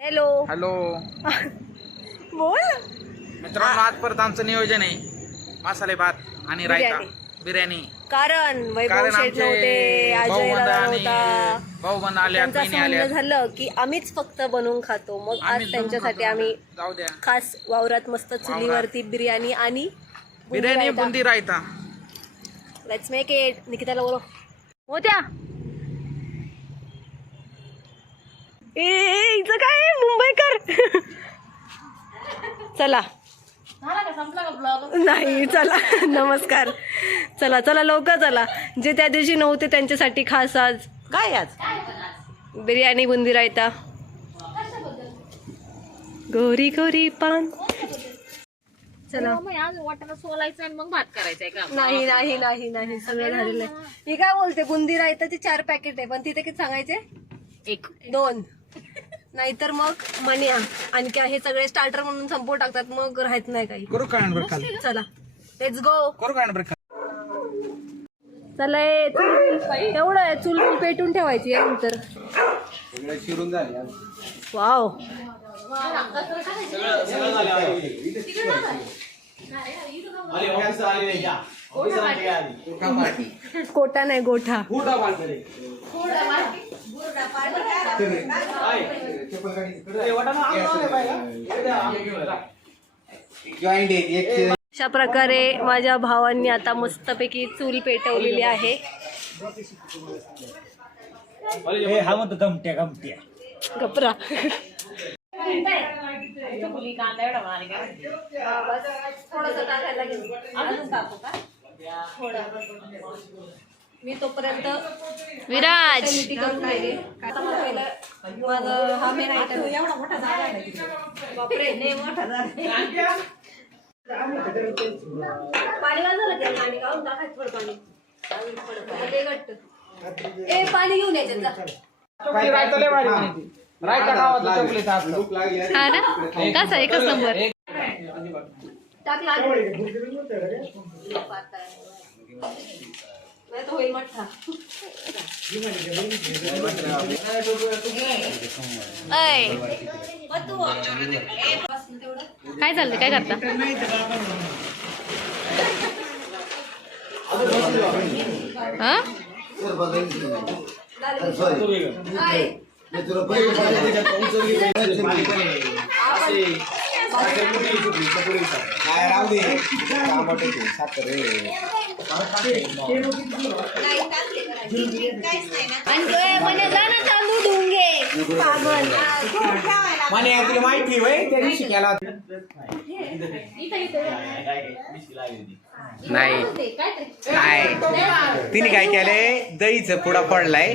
Hello. Hello. बोल. मित्रांनो आज परत आमचं नियोजन आहे. मसाले भात आणि रायता. बिर्याणी. कारण वैभव कारण शेठ आमचे नव्हते अजय भाऊबंद दादा आणि नव्हता. भाऊबंद आले त्यांचं बहिणी असं म्हणणं आल्या झालं की आम्हीच फक्त बनवून खातो. मग आज आम्हीच बनवून त्यांच्यासाठी खातो. आम्ही जाऊ द्या. खास वावरात मस्त चुलीवरती बिर्याणी आणि biryani boondi raita. Let's make it निकिताला बोलो होत्या ए हिचं काय? मुंबईकर चला. नाही चला. नमस्कार. चला चला लवकर चला. जे त्या दिवशी नव्हते त्यांच्यासाठी खास आज. काय आज? बिर्याणी बुंदी रायता. गोरी गोरी पान. चला. वाटाणा सोलायचं आणि मग भात करायचंय का? नाही नाही नाही नाही. सगळं झालेलं आहे. मी काय बोलते? बुंदी रायताचे चार पॅकेट आहे पण तिथे किती सांगायचे? एक. दोन. नाहीतर मग मन्या. आणखी हे सगळे स्टार्टर म्हणून संपवून टाकतात. मग राहत नाही काही. करू का हँडब्रेक खाली? चला. लेट्स गो करू का हँडब्रेक चला चूल एवढं आहे. चूल बिल पेटून ठेवायची आहे नंतर. शिरून झाले. वाव कोटा नाही गोठा. अशा प्रकारे माझ्या भावांनी आता मस्तपैकी चूल पेटवलेली आहे. हा म्हणतो गमट्या गमट्या. गपरा. कांदा एवढा भारी काय मी तोपर्यंत विराज. ऍक्टिव्हिटी करून राहिले. आता मला पहिलं माझं हा मेन आयटम एवढा मोठा झाला बापरे लय मोठा झाला पाणी पाणी काढून टाकायचं थोडं पाणी. थोडं पाणी. लय घट्ट. ए पाणी घेऊन यायचं जा. रायता गावातलं चॉकलेट असतं. हा ना? कसा? एकच नंबर. टाकला नाही तर होईल मोठा. काय चाललंय? काय करता? हा? पागल म्हणे तुला माहिती वय त्या दिवशी केला. नाही. नाही. तिने काय केलंय? दहीच पुडा पडलाय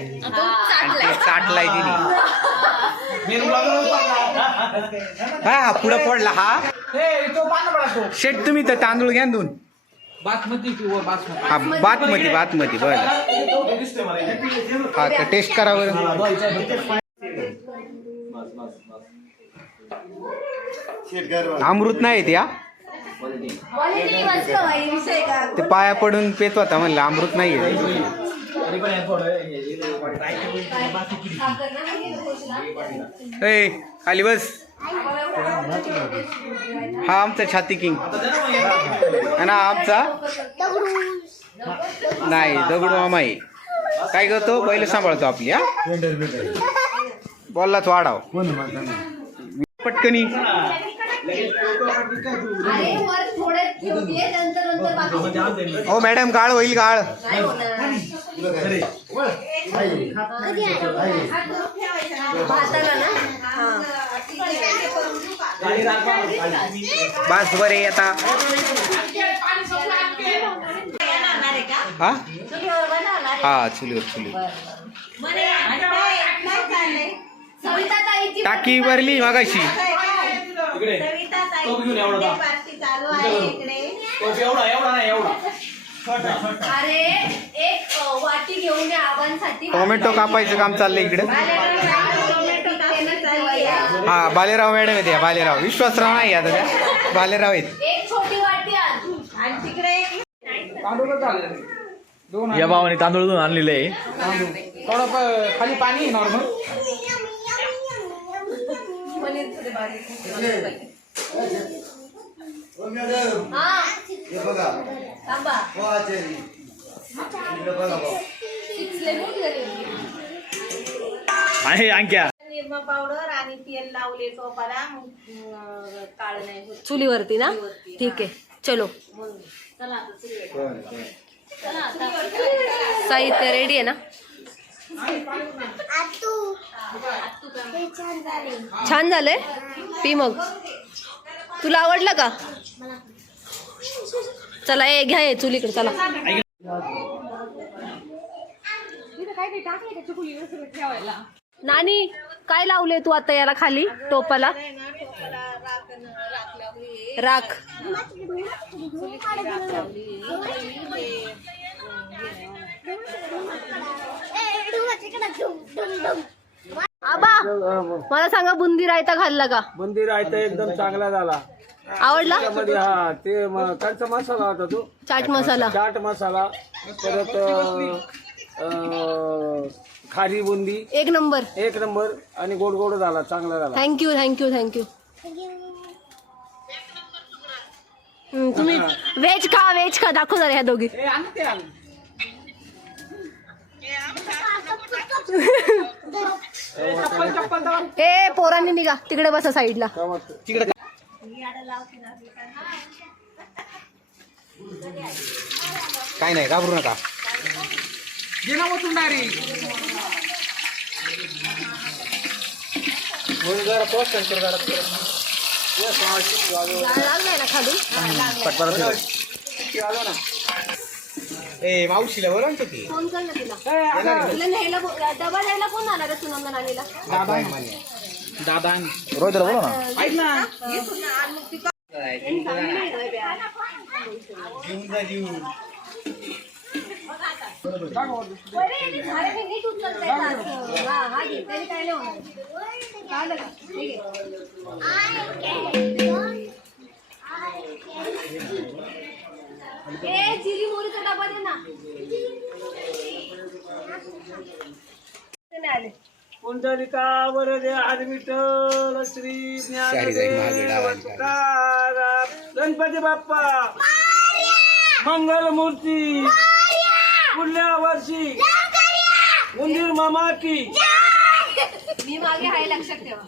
चाटलाय तिने. हा हा पुढं पडला हा. शेट तुम्ही तर तांदूळ घ्या दोन. हा बासमती बासमती बर. हा का टेस्ट करा बरं. अमृत नाही ते हा क्वालिटी वाचलं बाई विषय का? ते पाया पडून पेत होता म्हणलं अमृत नाही खाली बस हा आमचा छाती किंग. आणि आमचा? नाही दगडू मामा आहे काय करतो? पहिले सांभाळतो आपली हा? बोललाच वाढाव पटकनी. अरे वर थोडे ठेवते नंतर नंतर बाकी हो मॅडम गाळ होईल गाळ नाही होणार भाताला ना हा बस बरे आता हा हा चुलीवर चुलीवर सविता ताईची टाकी भरली मागाशी अरे एक अ, वाटी घेऊन या आबांसाठी. टोमॅटो कापायचं काम चाललंय इकडे. हा बालेराव मॅडम आहेत या बालेराव. विश्वासराव नाही आता त्या. बालेराव आहेत. एक छोटी वाटी आण. या भावाने तांदूळ धुवून आणलेले. आहे थोडं खाली पाणी नॉर्मल आहे. अंक्या. निरमा पावडर आणि तेल लावले टोपाला. काळं नाही होत. चुलीवरती ना? ठीक आहे. चलो. चला आता सुरूया. चला आता. साहित्य रेडी आहे ना? छान झालंय पी मग. तुला आवडलं का? चला ए घ्या ये चुलीकडे चला. नानी काय लावले तू आता याला खाली? टोपाला? राख. आबा मला सांगा बुंदी रायता खाल्ला का? बुंदी रायता एकदम चांगला झाला. आवडला? त्यामध्ये हा ते म- कालचा मसाला होता तो. चाट मसाला. चाट मसाला परत अं, खारी बुंदी. एक नंबर. एक नंबर आणि गोड गोड झाला चांगला झाला. थँक्यू थँक्यू थँक्यू तुम्ही व्हेज खा व्हेज खा दाखव जरा ह्या दोघी. ए पोरांनी निघा. तिकडे बसा साईडला. तिकडे काय नाही घाबरू नका. लागलाय ना खाली? ए मावशीला बोला ना ती फोन कर ना तिला तिला न्यायला को- डबा द्यायला कोण आला रे सुनंदा नानीला रोहित बोला ना ए जिरी मोरीचा डबा दे ना. आले. श्री गणपती बाप्पा. मंगल मूर्ती पुढल्या वर्षी. उंदीर मामा की मी मागे हाय लक्षात ठेवा.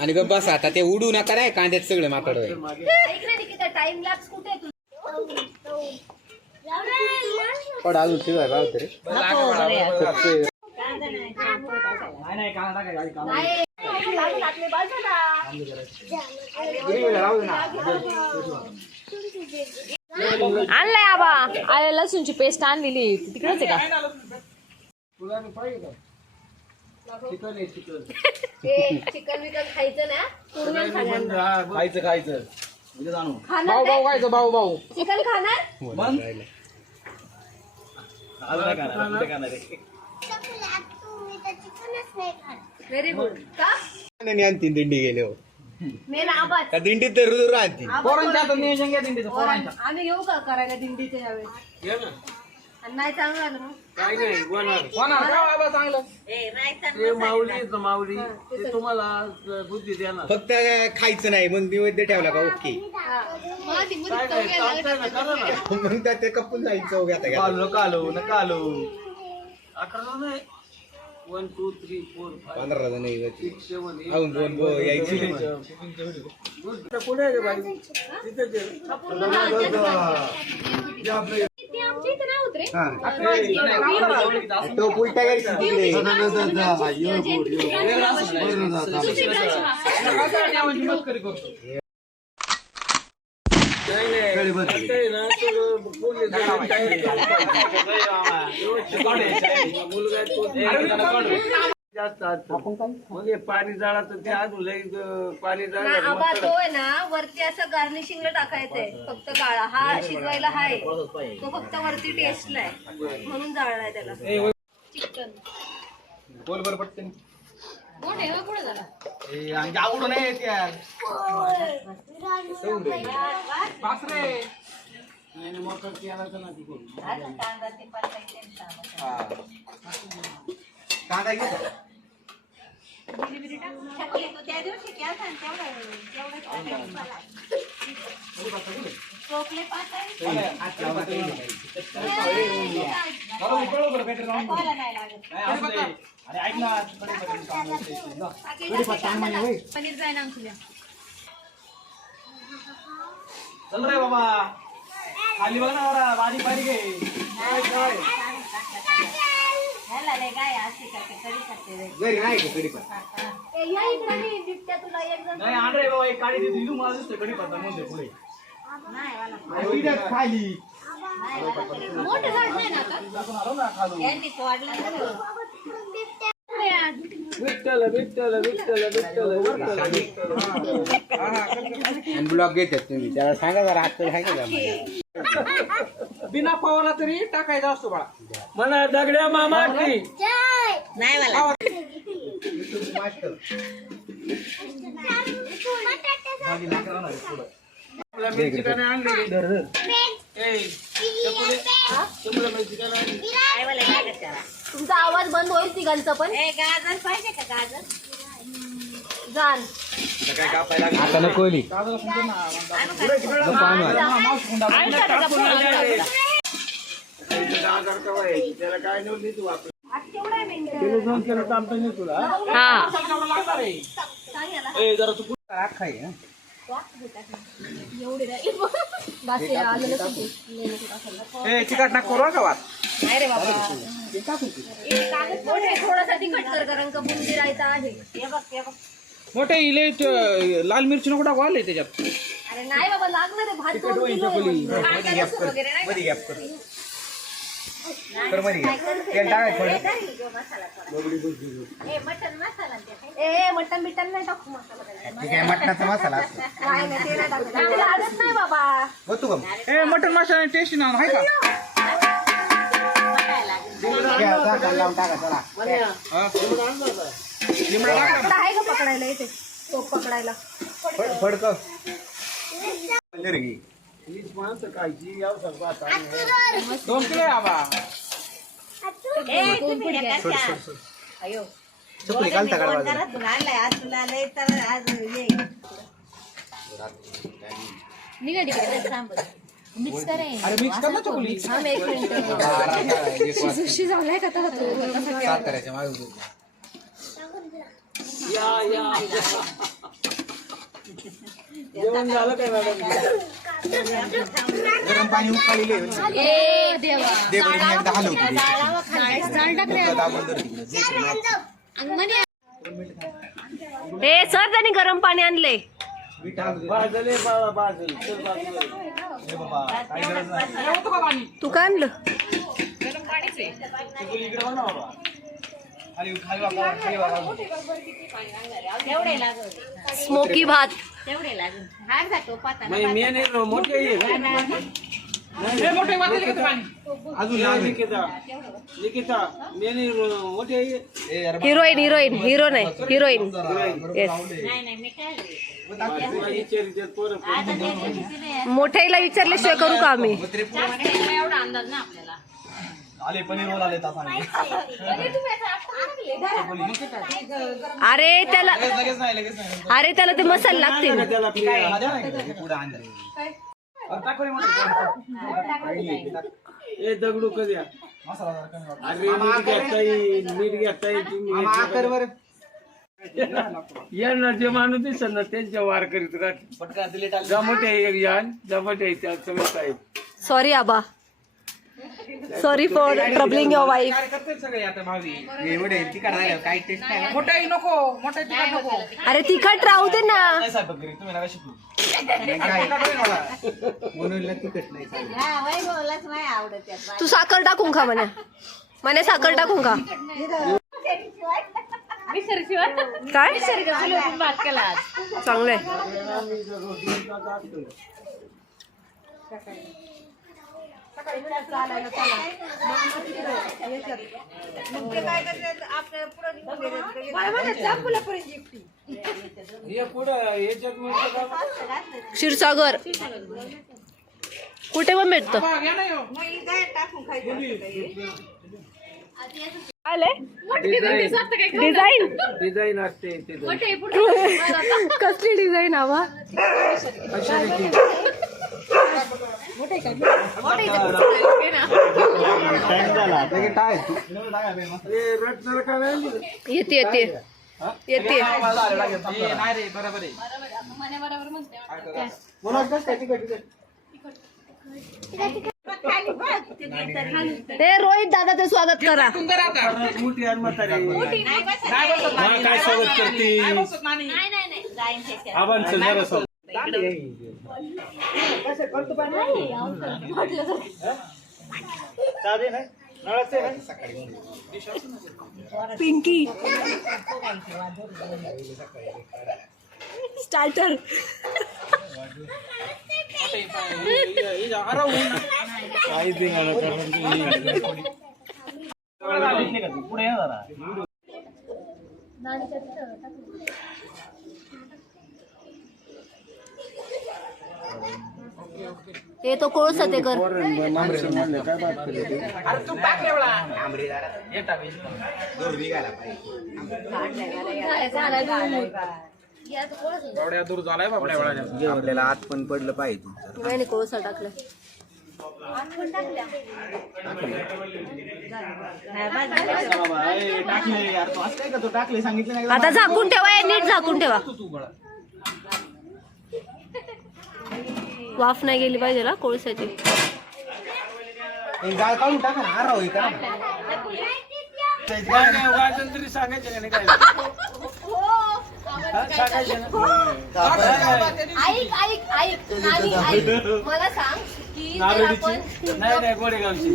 आणि गप्प बस आता ते उडू नका नाही कांद्यात सगळे माकड होय. ऐक ना निकिता टाइम लॅप्स कुठे आहे पण अजून शिवाय राहू तरी आणलाय आबा. आले लसूणची पेस्ट आणलेली. तिकडेच आहे का? चिकन विकन खायचं ना? पूर्ण खाणार काय? खायचं भाऊ भाऊ. चिकन खाणार? अजून नाही खाणार, कुठे खाणार आहे? व्हेरी गुड का? आणि दिंडी गेले हो. मेन आवाज. त्या दिंडीत तर रुदूर आणतील पोरांच्या आता नियोजन घ्या दिंडीचं पोरांच्या. आम्ही येऊ का करायला दिंडीच्या यावेळेस? ये ना. आणि नाही चांगलं आलं मग काही नाही होणार होणार का बाबा चांगलं? ए, रायता ते माऊली माऊली ते तुम्हाला बुद्धी देणार. फक्त खायचं नाही मग निवेद्य ठेवला का? ओके. काय नाही चालतंय ना करा ना. मग त्या ते कपून जायचं घेता घ्या कालो कालो न कालो अकरा नाही one two three four five पंधरा जण यायची. सिक्स सेवन एट दोन गो यायची. पुढे आहे रे बाई? तिथेच आहे. ती आमच्या इथे नाही होत रे. तो उलटा गाडी आहे, मुलगा जास्त असतं. मग पाणी जाळाचं ते अजून लई अं, पाणी ना जाळलं आबा तो आहे ना वरती असं गार्निशिंगला टाकायचंय फक्त काळा हा शिजवायला हाय. तो फक्त वरती टेस्टला आहे. म्हणून जाळलाय त्याला. चिकन बोल बरं पटकन. आवडून नाही कोणाला नाही लागत अरे ऐक ना पनीर जाय ना तुला चल रे बाबा। खाली बघ ना बारीक बारीक आहे ह्याला रे गाय असते का ते कधी करते रे. घरी नाही का कधी पण ए, या इकडे मी बिबट्या तुला एक जण नाही आण रे बाबा एक काळी देतो इथून मला दिसतोय कडी पडता पुढे नाही वाला. खाली नाही वाला तरी. मोठं झाड नाही ना आता टाकून आलो ना खालून यांनी तोडलं ना. विठ्ठल विठ्ठल विठ्ठल विठ्ठल विठ्ठल आणि ब्लॉग घेतात तुम्ही त्याला सांगा जरा हात सांगा जरा. बिना पावाला तरी टाकायचा असतो बाळा. म्हणा दगड्या मामा की. नाही. तुमचा आवाज बंद होईल तिघांचा पण. ए, गाजर पाहिजे का गाजर? जाण. आता नको ओली. आणू का? गाजर कवा यायची? त्याला काय नव्हती तू आपलं केवढा आहे मेंढ्या? किलो दोन किलो चालतं नाही तुला हा? लागणार आहे सांग याला. ए जरा तू राख आहे, हं. एवढे नाही. बास हे आलेलं किती? नाही नको टाकायला. ए चिकट नाक करू का वाट नाही रे बाबा. थोडासा तिखट कर कारण का बुंदी रायता आहे. हे बघ हे बघ. मोठे इले त- लाल मिरची नको टाकू आले त्याच्यात. अरे नाही बाबा लागणार आहे भात दोन किलो आहे. कांदा लसूण वगैरे नाही मध्ये गॅप कर. कर मध्ये गॅप तेल टाकाय थोडं. मटन मसाला ते खायचं. ए मटन बिटन नाही टाकू मसाला त्याला. ठीक आहे मटणाचा मसाला असतो. नाही नाही ते नाही टाकायचं. आम्हाला आदत नाही बाबा. होतो का ए मटन मसाला टेस्टी ना आहे का? बघायला लागेल. घ्या, टाका, लावून टाका चला. हा? पकडा आहे का पकडायला इथे टोप पकडायला फडक. दोन किलो आहे आबा हे. अयो. चपली घालता का आज तुला लय तर आज ये निघा तिकडे सांबर. मिक्स करे अरे मिक्स कर ना चकुली थांब एक मिनिट बारा, एक वाजता. शिजवलाय का तसा तो? सात करायच्या मागे उभं. या या. जेवण झालं काय मॅडम? गरम पाणी उकाळले ए एकदा हलवतो दाबून. जे नाही. सर त्यांनी गरम पाणी आणले बाजले बाळा बाजल. चल बाजूला. ए बाबा काही गरज नाही. तू काय आणलं? चकुली इकडे बघ ना बाबा. स्मोकी भात. तेवढे हार जातो पाता मोठे हिरोईन हिरोईन हिरो नाही हिरोईन मोठ्याला विचारल्याशिवाय करू का आम्ही? एवढा अंदाज ना आपल्याला. आले पनीर रोल आले तासाने अरे त्याला लगेच लगेच नाही लगेच नाही. अरे त्याला ते मसाले लागतील. त्याला ती काय? द्या ना इकडे. पुढं आण रे. अरे टाक बरं मध्ये. ए दगडू कधी. यांना जे माणूस दिसत ना त्यांच्या वार करीत राहते जमटे एक यान जमटे त्या सगळं साहेब sorry Aba. Sorry for troubling your wife काय करते सगळे आता भावी एवढे तिखट झाल्यावर काही टेस्ट नाही. ना. मोठाही नको. मोठा तिखट नको. अरे तिखट राहू दे ना. नाही घरी तुम्ही नका शिकू. तिखट. हा नाही तू साखर टाकून खा म्हणे. म्हणे साखर टाकून खा. काय? चांगलंय हे पुढं याच्यात म्हणतो का? क्षीरसागर. कुठे पण भेटतं. आले? डिझाईन डिझाईन असते कसली डिझाईन हवा येते येते. येते नाही रे बरोबर आहे ते रोहित दादा ते स्वागत करा मोठी आणि म्हातारी काय स्वागत करते? नाही नाही नाही. जाईन ते. पिंकी. स्टार्टर पुढे ये जरा हे तो कोळसा ते कर. अरे तू टाक एवढा. टाक एवढ्या दूर झालाय बाबा एवढ्या आपल्याला आत पण पडलं पाहिजे. नाही कोळसा टाकलाय टाकले. यार तू असं काय का तू टाकले सांगितले नाही आता झाकून ठेवा हे नीट झाकून ठेवा तू बळा वाफ नाही गेली पाहिजे ना कोळशाची. जाळ काढून टाका ना आराव हे करा काय काय वाजन तरी सांगायचं का नाही काय सांगायचं ना? ऐक ऐक ऐक नानी ऐक मला सांग की जर आपण नाही नाही गोडेगावची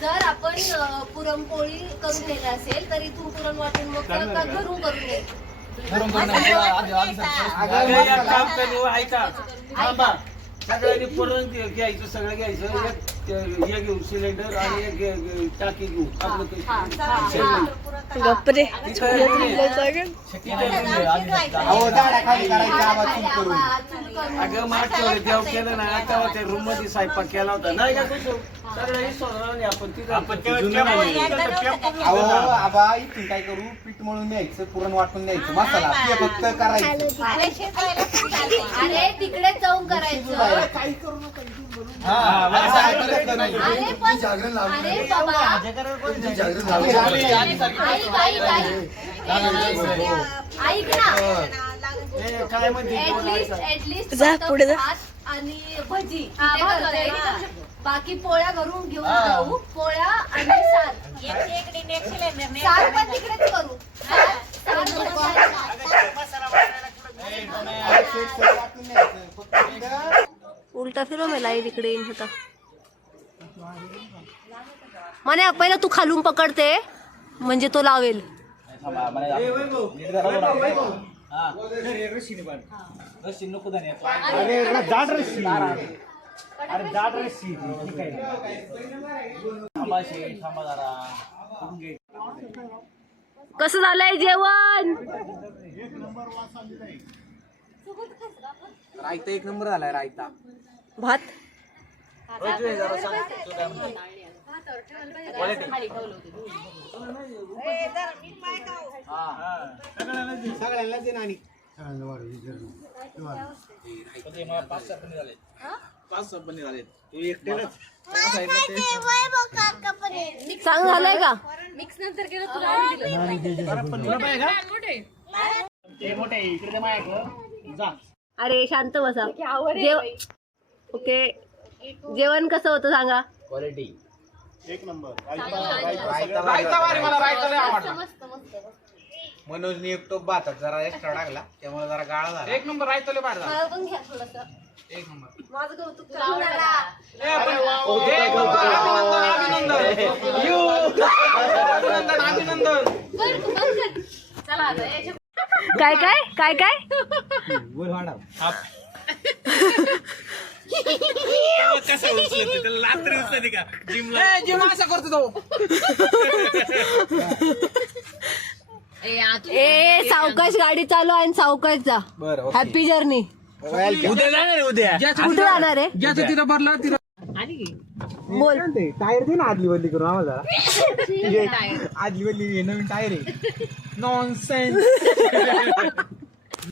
जर आपण अ, पुरणपोळी करून नेली असेल तर इथून पुरण वाटून मग का घरून करून एक काम कर ऐका. थांबा. सगळ्यांनी घे- घ्यायचं सगळं घ्यायचं. हे घेऊ सिलेंडर आणि एक टाकी घेऊ आपलं अगं मागच्या केलं ना त्या रूममध्ये स्वयंपाक केला होता. नाही का सगळं आपण तिथं. अहो आबा इथून काय करू? पीठ मळून न्यायचं पुरण वाटून न्यायचं. मसाला. ते फक्त करायचं. अरे तिकडे जाऊन करायचं. हा, असं ऐकलं नाही. अरे पण अरे बाबा. ऐक ऐक ऐक ऐक ना. काय म्हणते? कोण ऍटलिस्ट ऐका? ऍटलिस्ट जा, पुढे जा. भात आणि भजी. ते करता येईल. बाकी पोळ्या घरून घेऊन जाऊ. पोळ्या आणि सार. सार पण तिकडेच करू. सार पण उलटा फिरो मी इकडे येईन होता म्हणे पहिला तू खालून पकडते म्हणजे तो लावेल. कसं झालंय जेवण? रायता एक नंबर झालाय रायता. भात? सगळ्यांना दे ना आणि ते मला पाच सहा पन्नी झाले पाच सहा पन्नी झाले तू एकटेच चांगलं झालंय का? ते मोठे इकडे माझ्याकडं अरे शांत बसा. जेव ओके. जेवण कसं होतं सांगा? क्वालिटी रायता रायता वारी मला रायता लय आवडला मनोजने एक टोप जरा एक्स्ट्रा टाकला त्यामुळे जरा गाळा झाला. एक नंबर रायता लय भारी झाला मला पण घ्या थोडस. एक नंबर. माझं कौतुक काय काय? काय काय? ए, जिम असं करतो तो. ए सावकाश गाडी चालू आणि सावकाश जा. बरं हॅपी जर्नी उद्या जाणार आहे उद्या. कुठे जाणार आहे. ज्याचं तिथं भरलं तिथं बोल. टायर दे. ना आदली बदली करून आम्हाला जरा. आदली बदली नवीन टायर आहे. Non sense